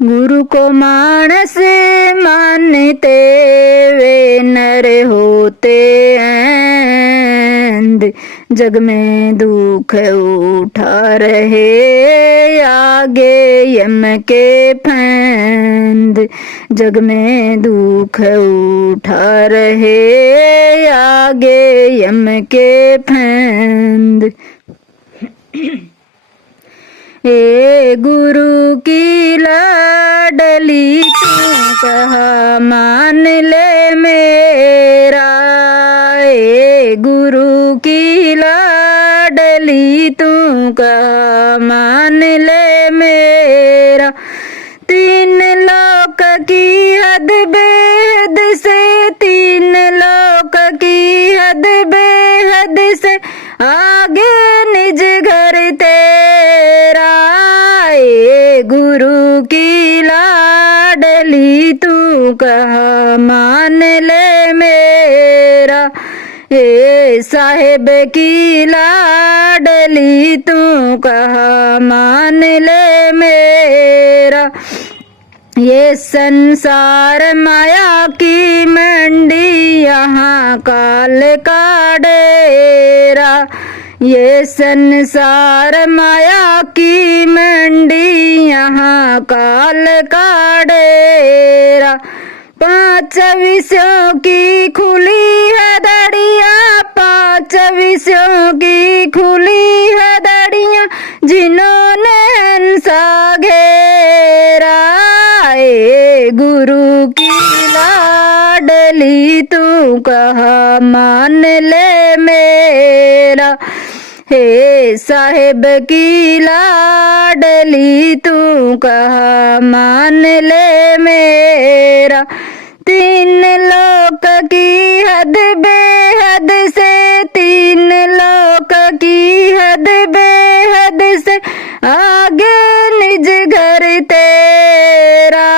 गुरु को मानस मानते वे नर होते हैं, जग में दुख उठा रहे आगे यम के फंद, जग में दुख उठा रहे आगे यम के फंद। ए गुरु की लाडली तू कहा मान ले मेरा, ए गुरु की लाडली तू कहा मान ले मेरा। तीन लोक की हद बेहद से, तीन लोक की हद बेहद से आगे निज घर तेरा, ए गुरु की लाडली तू कहा मान ले मेरा। ए साहेब की लाडली तू कहा मान ले मेरा। ये संसार माया की मंडी यहाँ काल का डेरा, ये संसार माया की मंडी यहाँ काल का डेरा। पांच विषयों की खुली है दड़ियाँ, पांच विषयों की खुली है दड़ियाँ, जिन्होंने हंसा घेरा, ए गुरु की लाडली तू कहा मान ले मेरा। हे साहेब की लाडली तू कहा मान ले मेरा। तीन लोक की हद बेहद से, तीन लोक की हद बेहद से आगे निज घर तेरा,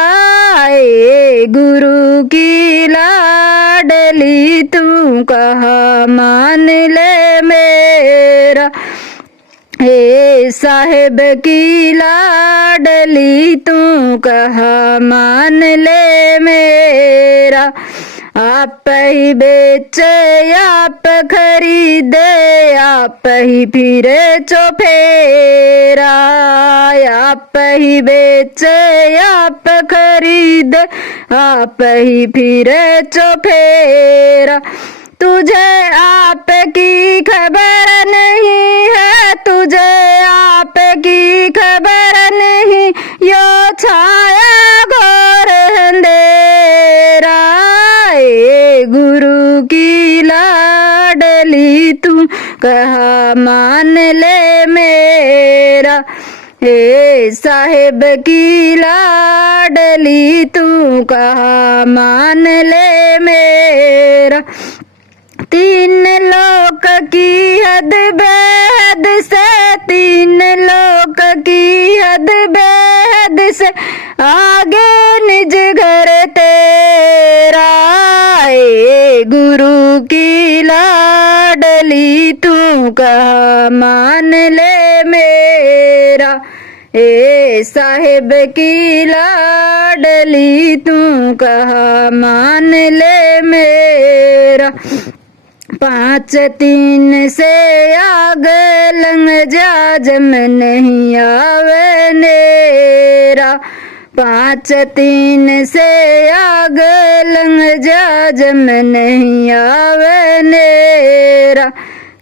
ए गुरु की लाडली तू कहा मान ले मेरा। हे साहेब की लाडली तू कहा मान ले मेरा। आप ही बेचे आप खरीदे आप ही फिरे चौफेरा, आप ही बेचे आप खरीदे आप ही फिरे चौफेरा। तुझे आप की खबर नहीं है, तुझे आप की खबर नहीं, यो छाया घोर अंधेरा, ए गुरु की लाडली तू कहा मान ले मेरा। हे साहेब की लाडली तू कहा मान ले मेरा। तीन लोक की हद बेहद से, तीन लोक की हद बेहद से आगे निज घर तेरा, ए गुरु की लाडली तू कहा मान ले मेरा। ए साहेब की लाडली तू कहा मान ले मेरा। पाँच तीन से आग लंग जा जम नहीं आवे नेरा, पाँच तीन से आग लंग जा जम नहीं आवे नेरा।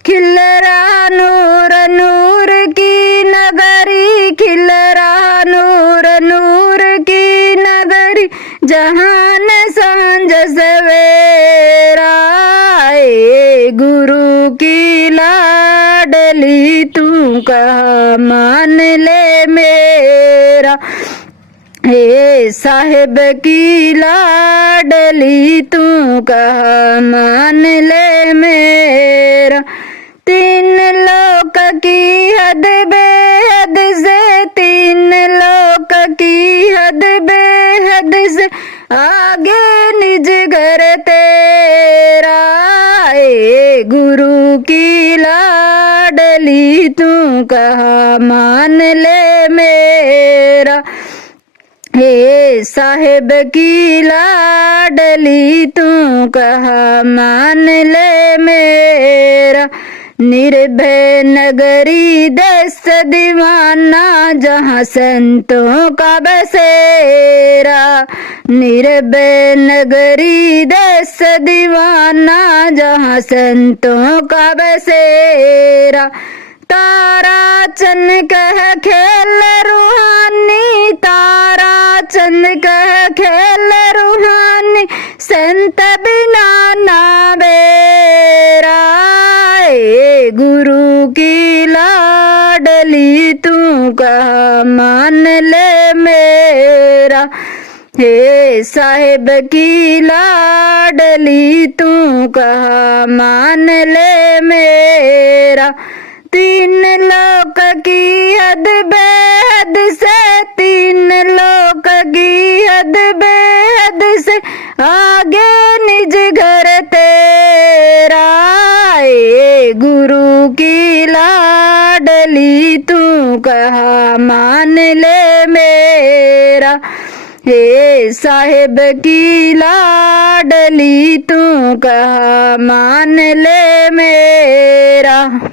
खिल रहा नूर नूर की नगरी, खिल रहा नूर नूर की नगरी, जहान सांझ सवेरा, ए गुरु की लाडली तू कहा मान ले मेरा। हे साहेब की लाडली तू कहा मान ले मेरा। तीन लोक की हद बेहद से, तीन लोक की हद बेहद से आगे निज घर तेरा, ए गुरु की लाडली तू कहा मान ले मेरा। हे साहेब की लाडली तू कहा मान ले मेरा। निर्भय नगरी देश दीवाना जहाँ संतों का बसेरा। निर्भय नगरी देश दीवाना जहाँ संतों का बसेरा। तारा चंद कह खेल रूहानी, तारा चंद कह खेल रूहानी, संत बिना ना बेरा। ए गुरु की लाडली तू कहा मान ले मेरा। हे साहेब की लाडली तू कहा मान ले मेरा। तीन लोक की हद बेहद से, तीन लोक की हद बेहद से, आगे निज घर तेरा। ए गुरु की लाडली तू कहा मान ले मेरा। हे साहेब की लाडली तू कहा मान ले मेरा।